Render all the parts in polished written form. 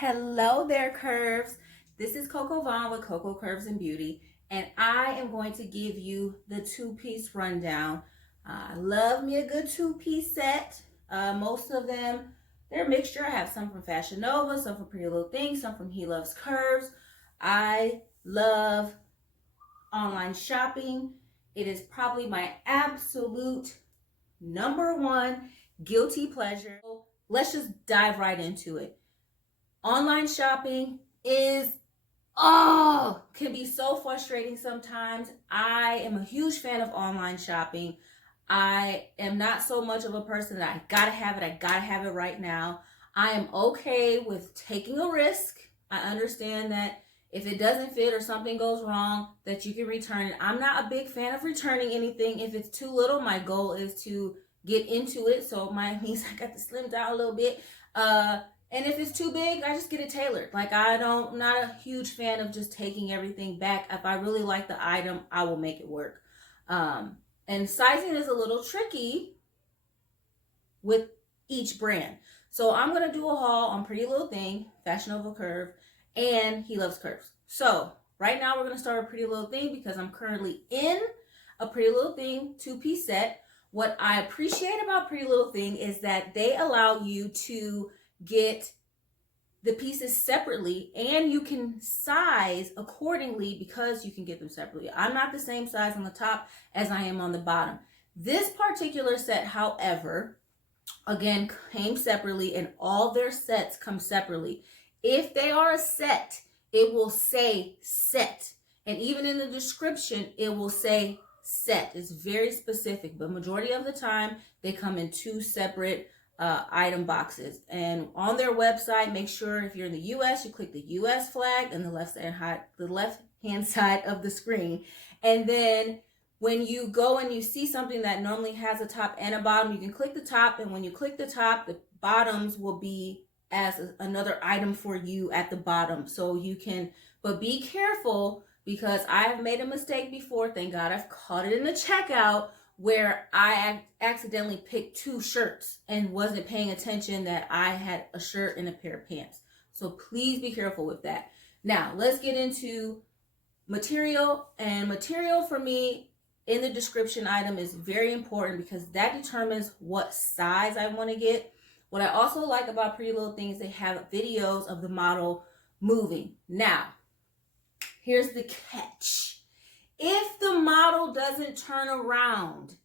Hello there, curves. This is Coco Vaughn with Coco Curves and Beauty, and I am going to give you the two-piece rundown. I love me a good two-piece set. Most of them, they're a mixture. I have some from Fashion Nova, some from Pretty Little Things, some from He Loves Curves. I love online shopping. It is probably my absolute number one guilty pleasure. Let's just dive right into it. Online shopping can be so frustrating sometimes. I am a huge fan of online shopping. I am not so much of a person that I gotta have it right now. I am okay with taking a risk. I understand that if it doesn't fit or something goes wrong, that you can return it. I'm not a big fan of returning anything. If it's too little, my goal is to get into it. So mine means I got to slim down a little bit. And if it's too big, I just get it tailored. Like I'm not a huge fan of just taking everything back. If I really like the item, I will make it work. And sizing is a little tricky with each brand. So I'm going to do a haul on Pretty Little Thing, Fashion Nova Curve, and He Loves Curves. So right now we're going to start with Pretty Little Thing because I'm currently in a Pretty Little Thing two-piece set. What I appreciate about Pretty Little Thing is that they allow you to get the pieces separately and you can size accordingly because you can get them separately. I'm not the same size on the top as I am on the bottom. This particular set, however, again, came separately and all their sets come separately. If they are a set, it will say set. And even in the description, it will say set. It's very specific, but majority of the time, they come in two separate item boxes. And on their website, make sure if you're in the US, you click the US flag and the left hand side of the screen. And then when you go and you see something that normally has a top and a bottom, you can click the top, and when you click the top, the bottoms will be as another item for you at the bottom. So you can, but be careful because I have made a mistake before. Thank God I've caught it in the checkout where I accidentally picked two shirts and wasn't paying attention that I had a shirt and a pair of pants. So please be careful with that. Now, let's get into material. And material for me in the description item is very important because that determines what size I want to get. What I also like about Pretty Little Things, they have videos of the model moving. Now, here's the catch. If the model doesn't turn around,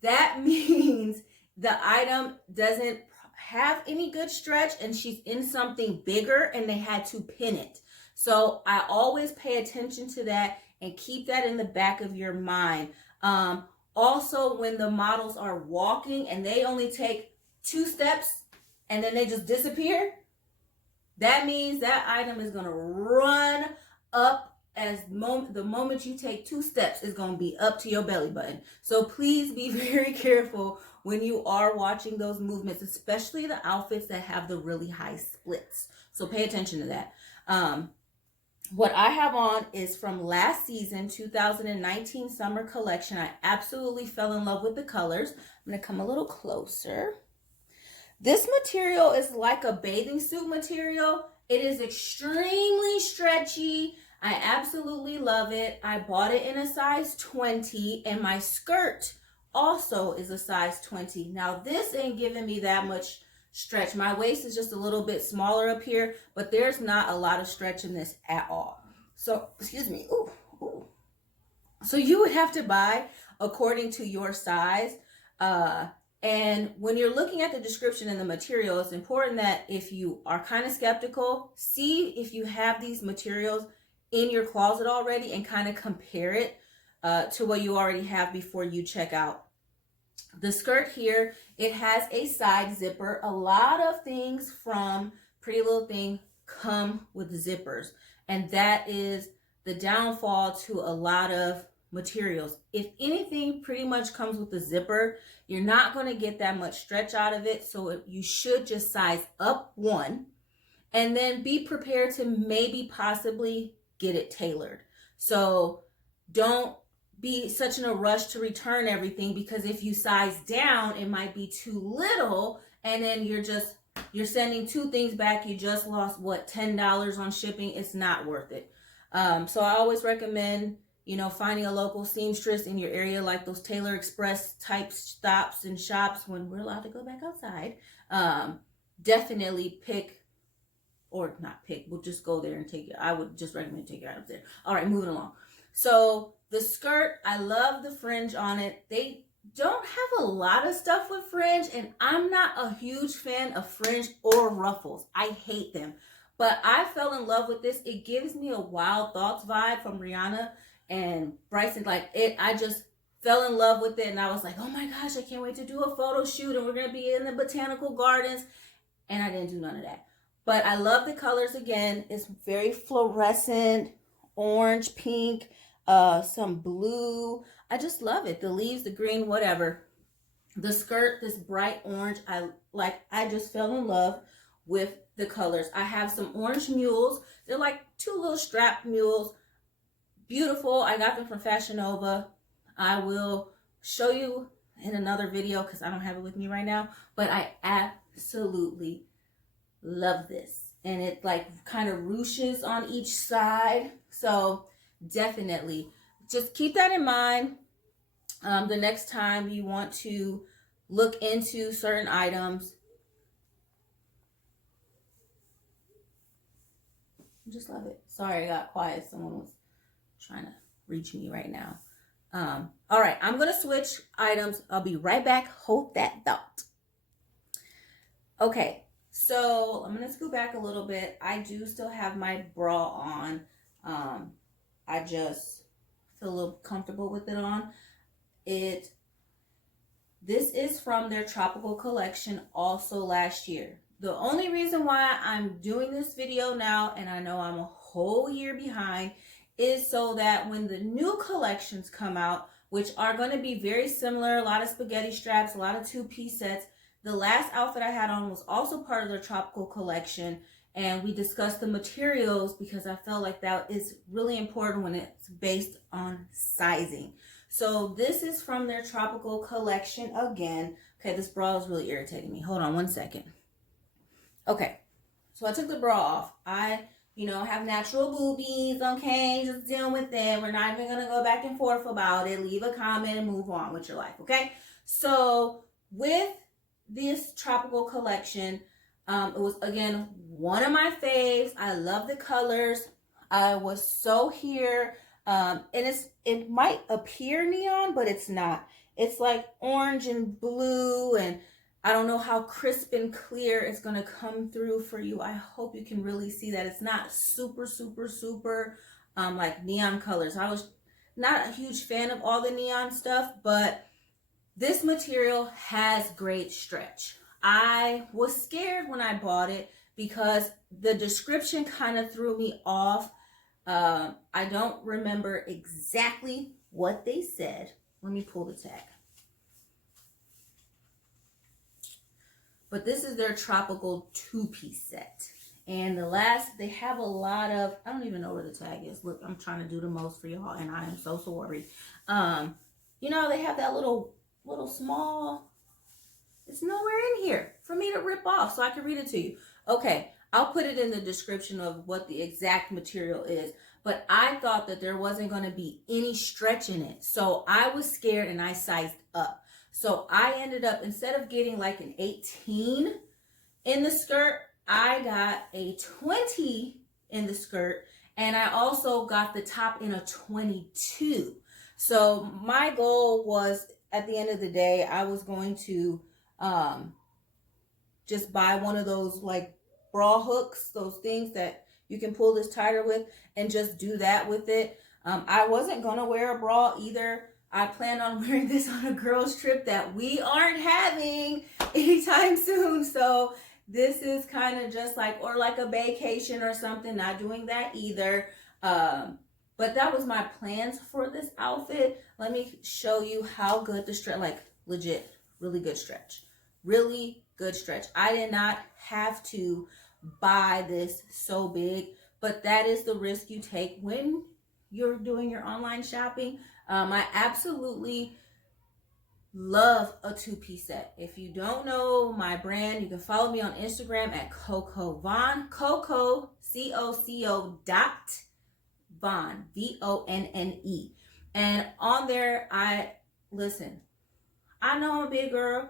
that means the item doesn't have any good stretch and she's in something bigger and they had to pin it. So I always pay attention to that and keep that in the back of your mind. Also, when the models are walking and they only take 2 steps and then they just disappear, that means that item is going to run up. The moment you take 2 steps, is going to be up to your belly button. So please be very careful when you are watching those movements, especially the outfits that have the really high splits. So pay attention to that. What I have on is from last season, 2019 summer collection. I absolutely fell in love with the colors. I'm going to come a little closer. This material is like a bathing suit material. It is extremely stretchy. I absolutely love it. I bought it in a size 20 and my skirt also is a size 20. Now this ain't giving me that much stretch. My waist is just a little bit smaller up here, but there's not a lot of stretch in this at all. So, excuse me. Ooh. So you would have to buy according to your size. And when you're looking at the description and the material, it's important that if you are kind of skeptical, see if you have these materials in your closet already and kind of compare it to what you already have before you check out. The skirt here, it has a side zipper. A lot of things from Pretty Little Thing come with zippers, and that is the downfall to a lot of materials. If anything pretty much comes with a zipper, you're not going to get that much stretch out of it. So you should just size up 1 and then be prepared to maybe possibly get it tailored. So don't be such in a rush to return everything, because if you size down, it might be too little and then you're just you're sending 2 things back. You just lost what, $10 on shipping. It's not worth it. So I always recommend, you know, finding a local seamstress in your area, like those Taylor Express type stops and shops when we're allowed to go back outside. Definitely pick, or not pick, we'll just go there and take it. I would just recommend take your items there. All right, moving along. So the skirt, I love the fringe on it. They don't have a lot of stuff with fringe, and I'm not a huge fan of fringe or ruffles. I hate them. But I fell in love with this. It gives me a Wild Thoughts vibe from Rihanna and Bryson. Like it, I just fell in love with it, and I was like, oh my gosh, I can't wait to do a photo shoot, and we're gonna be in the botanical gardens. And I didn't do none of that. But I love the colors again. It's very fluorescent, orange, pink, some blue. I just love it. The leaves, the green, whatever. The skirt, this bright orange. I just fell in love with the colors. I have some orange mules. They're like 2 little strap mules. Beautiful. I got them from Fashion Nova. I will show you in another video because I don't have it with me right now. But I absolutely love this. And it like kind of ruches on each side. So definitely just keep that in mind. The next time you want to look into certain items. I just love it. Sorry, I got quiet. Someone was trying to reach me right now. All right, I'm going to switch items. I'll be right back. Hold that thought. Okay, so I'm going to scoot back a little bit. I do still have my bra on. I just feel a little comfortable with it on. This is from their tropical collection also last year. The only reason why I'm doing this video now, and I know I'm a whole year behind, is so that when the new collections come out, which are going to be very similar, a lot of spaghetti straps, a lot of 2-piece sets. The last outfit I had on was also part of their tropical collection, and we discussed the materials because I felt like that is really important when it's based on sizing. So this is from their tropical collection again. Okay, this bra is really irritating me. Hold on one second. Okay, so I took the bra off. I have natural boobies, okay? Just deal with it. We're not even going to go back and forth about it. Leave a comment and move on with your life, okay? So with this tropical collection, it was, again, one of my faves. I love the colors. I was so here. And it might appear neon, but it's not. It's like orange and blue, and I don't know how crisp and clear it's going to come through for you. I hope you can really see that. It's not super, super, super like neon colors. I was not a huge fan of all the neon stuff, but this material has great stretch. I was scared when I bought it because the description kind of threw me off. I don't remember exactly what they said. Let me pull the tag. But this is their tropical 2-piece set. And they have a lot of, I don't even know where the tag is. Look, I'm trying to do the most for y'all, and I am so sorry. They have that little small, it's nowhere in here for me to rip off so I can read it to you. Okay, I'll put it in the description of what the exact material is. But I thought that there wasn't going to be any stretch in it. So I was scared and I sized up. So I ended up, instead of getting like an 18 in the skirt, I got a 20 in the skirt. And I also got the top in a 22. So my goal was, at the end of the day, I was going to just buy one of those like bra hooks, those things that you can pull this tighter with, and just do that with it. I wasn't going to wear a bra either. I plan on wearing this on a girls trip that we aren't having anytime soon. So this is kind of just like, or like a vacation or something, not doing that either. But that was my plans for this outfit. Let me show you how good the stretch, like legit, really good stretch. Really good stretch. I did not have to buy this so big, but that is the risk you take when you're doing your online shopping. I absolutely love a two-piece set. If you don't know my brand, you can follow me on Instagram at Coco Von. Coco, C-O-C-O dot Von, V-O-N-N-E. And on there, listen, I know I'm a big girl,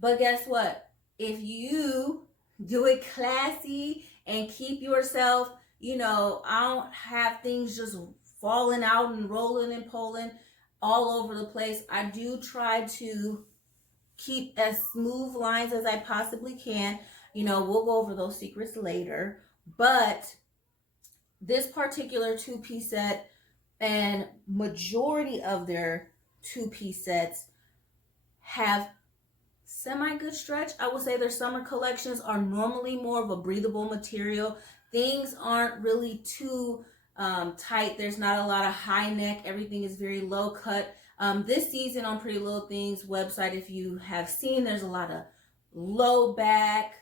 but guess what? If you do it classy and keep yourself, I don't have things just falling out and rolling and pulling all over the place. I do try to keep as smooth lines as I possibly can. We'll go over those secrets later. But this particular two-piece set and majority of their two-piece sets have semi-good stretch. I would say their summer collections are normally more of a breathable material. Things aren't really too tight. There's not a lot of high neck. Everything is very low cut. This season on Pretty Little Things website, if you have seen, there's a lot of low back,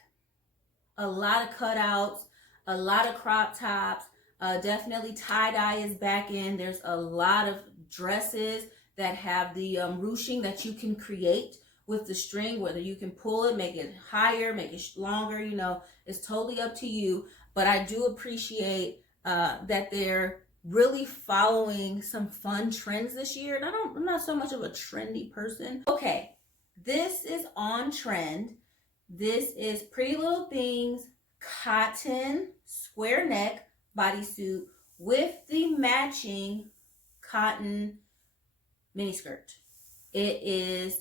a lot of cutouts, a lot of crop tops. Definitely tie-dye is back in. There's a lot of dresses that have the ruching that you can create with the string, whether you can pull it, make it higher, make it longer, it's totally up to you. But I do appreciate that they're really following some fun trends this year. And I'm not so much of a trendy person. Okay, this is on trend. This is Pretty Little Things cotton square neck bodysuit with the matching cotton mini skirt. It is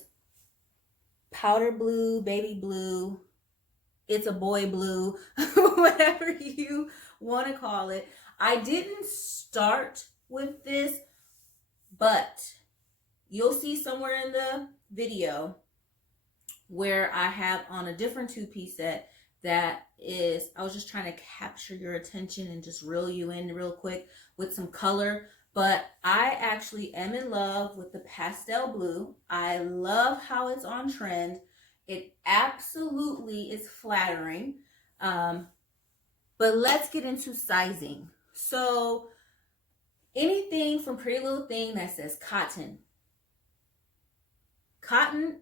powder blue, baby blue, it's a boy blue, whatever you want to call it. I didn't start with this, but you'll see somewhere in the video where I have on a different two-piece set that is, I was just trying to capture your attention and just reel you in real quick with some color. But I actually am in love with the pastel blue. I love how it's on trend. It absolutely is flattering. But let's get into sizing. So anything from Pretty Little Thing that says cotton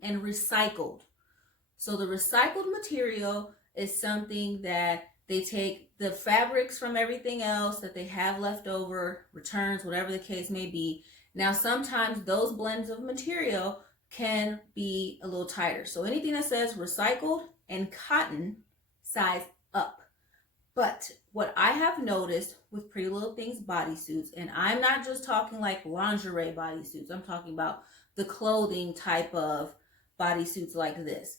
and recycled. So the recycled material is something that they take the fabrics from everything else that they have left over, returns, whatever the case may be. Now, sometimes those blends of material can be a little tighter. So anything that says recycled and cotton, size up. But what I have noticed with Pretty Little Things bodysuits, and I'm not just talking like lingerie bodysuits, I'm talking about the clothing type of bodysuits like this,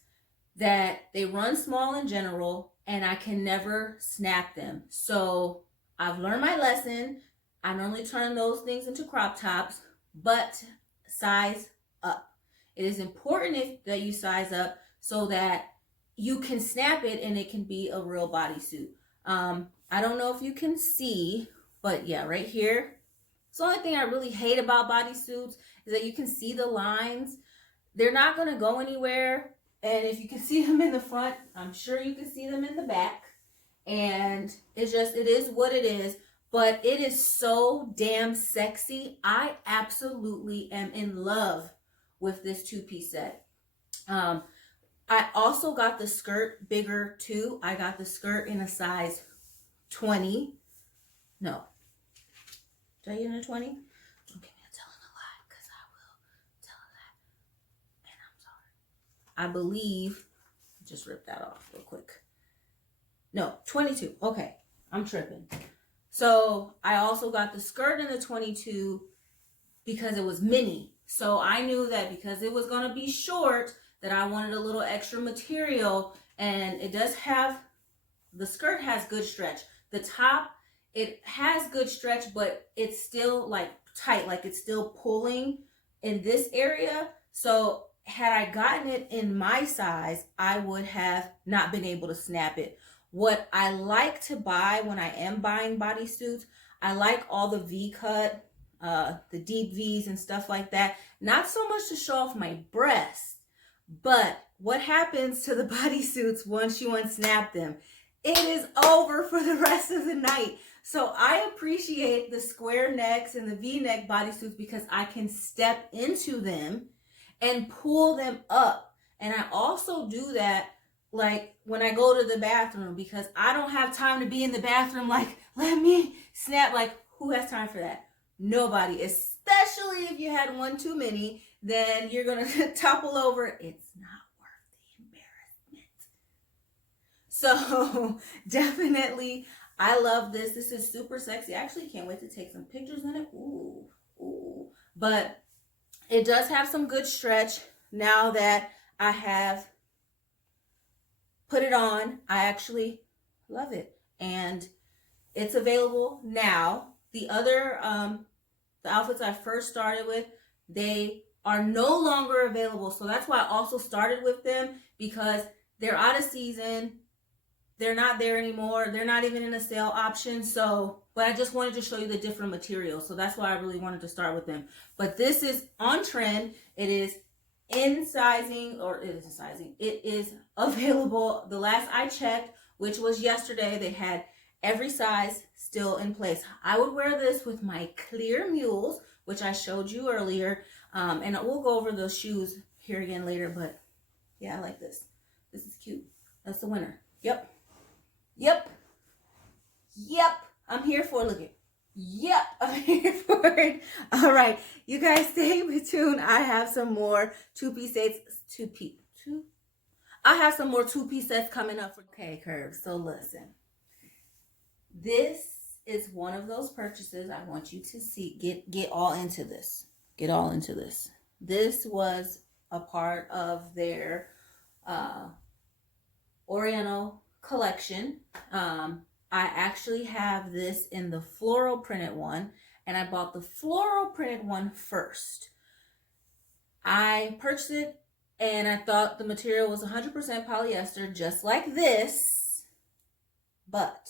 that they run small in general, and I can never snap them. So I've learned my lesson. I normally turn those things into crop tops, but size up. It is important that you size up so that you can snap it and it can be a real bodysuit. I don't know if you can see, but yeah, right here. It's the only thing I really hate about bodysuits is that you can see the lines. They're not going to go anywhere. And if you can see them in the front, I'm sure you can see them in the back. And it is what it is. But it is so damn sexy. I absolutely am in love with this two-piece set. I also got the skirt bigger too. I got the skirt in a size 20. No. Did I get in a 20? Okay, I'm telling a lie because I will tell a lie. And I'm sorry. I believe, just rip that off real quick. No, 22. Okay, I'm tripping. So I also got the skirt in the 22 because it was mini. So I knew that because it was going to be short, that I wanted a little extra material. And it does have, the skirt has good stretch. The top, it has good stretch, but it's still like tight, like it's still pulling in this area. So had I gotten it in my size, I would have not been able to snap it. What I like to buy when I am buying bodysuits, I like all the V-cut, the deep V's and stuff like that. Not so much to show off my breasts, but what happens to the bodysuits once you unsnap them? It is over for the rest of the night. So I appreciate the square necks and the V-neck bodysuits because I can step into them and pull them up. And I also do that like when I go to the bathroom, because I don't have time to be in the bathroom like, let me snap. Like, who has time for that? Nobody. Especially if you had one too many, then you're going to topple over. It's not worth the embarrassment. So definitely, I love this. This is super sexy. I actually can't wait to take some pictures in it. Ooh, ooh. But it does have some good stretch. Now that I have put it on, I actually love it. And it's available now. The other the outfits I first started with, they are no longer available. So that's why I also started with them, because they're out of season. They're not there anymore. They're not even in a sale option. So, but I just wanted to show you the different materials. So that's why I really wanted to start with them. But this is on trend. It is in sizing, or it is in sizing. It is available. The last I checked, which was yesterday, they had every size still in place. I would wear this with my clear mules, which I showed you earlier. And we'll go over those shoes here again later. But yeah, I like this. This is cute. That's the winner. Yep. Yep. Yep. I'm here for it. Look at. Yep. I'm here for it. All right. You guys stay tuned. I have some more two-piece sets. I have some more two-piece sets coming up. Okay, Curves. So listen. This is one of those purchases I want you to see. Get all into this. Get all into this. This was a part of their Oriental collection. I actually have this in the floral printed one, and I bought the floral printed one first. I purchased it and I thought the material was 100% polyester, just like this, but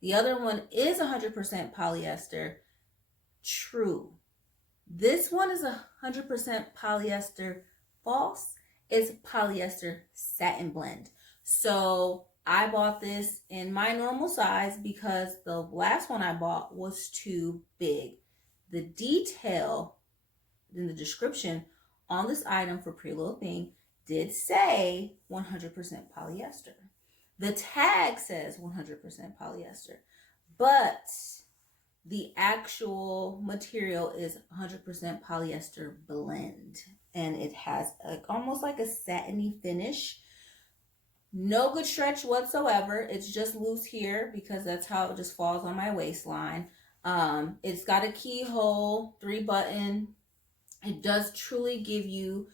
the other one is 100% polyester. True. This one is 100% polyester. False. It's polyester satin blend. So I bought this in my normal size because the last one I bought was too big. The detail in the description on this item for Pretty Little Thing did say 100% polyester. The tag says 100% polyester, but the actual material is 100% polyester blend, and it has almost like a satiny finish. No good stretch whatsoever. It's just loose here because that's how it just falls on my waistline. It's got a keyhole, 3-button. It does truly give you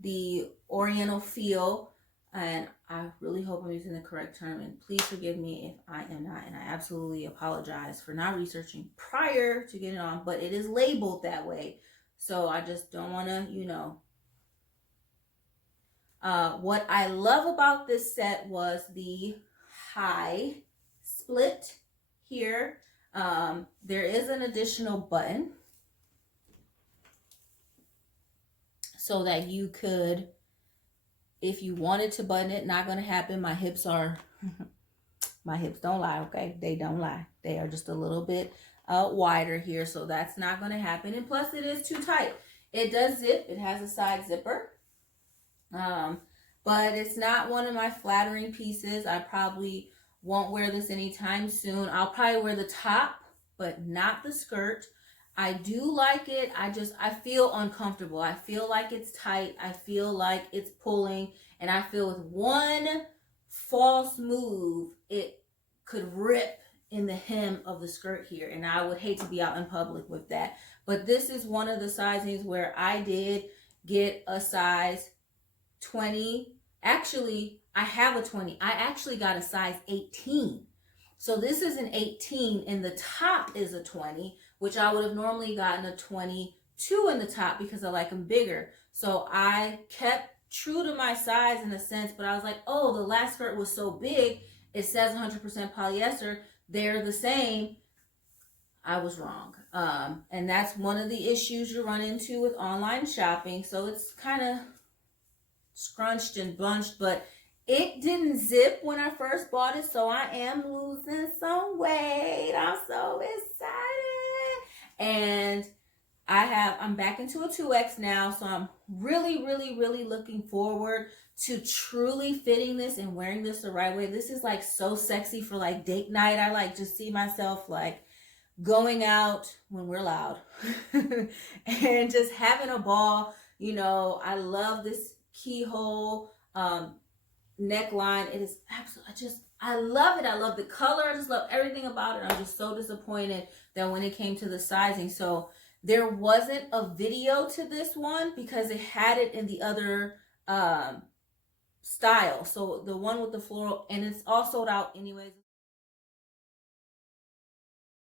the Oriental feel, and I really hope I'm using the correct term, and please forgive me if I am not, and I absolutely apologize for not researching prior to getting on, but it is labeled that way, so I just don't want to, what I love about this set was the high split here. There is an additional button so that you could, if you wanted to button it, not going to happen. My hips are, my hips don't lie, okay? They don't lie. They are just a little bit wider here, so that's not going to happen. And plus, it is too tight. It does zip. It has a side zipper. But it's not one of my flattering pieces. I probably won't wear this anytime soon. I'll probably wear the top, but not the skirt. I do like it. I feel uncomfortable. I feel like it's tight. I feel like it's pulling. And I feel with one false move, it could rip in the hem of the skirt here. And I would hate to be out in public with that. But this is one of the sizings where I did get a size 20. Actually, I have a 20. I actually got a size 18. So this is an 18 and the top is a 20, which I would have normally gotten a 22 in the top because I like them bigger. So I kept true to my size in a sense, but I was like, oh, the last skirt was so big. It says 100% polyester. They're the same. I was wrong. And that's one of the issues you run into with online shopping. So it's kind of scrunched and bunched, but it didn't zip when I first bought it, so I am losing some weight. I'm so excited. And I'm back into a 2X now, so I'm really, really, really looking forward to truly fitting this and wearing this the right way. This is like so sexy for like date night. I like just see myself like going out when we're loud and just having a ball. You know, I love this keyhole neckline. It is absolutely, I love it. I love the color. I just love everything about it. I'm just so disappointed that when it came to the sizing. So there wasn't a video to this one because it had it in the other style. So the one with the floral, and it's all sold out anyways.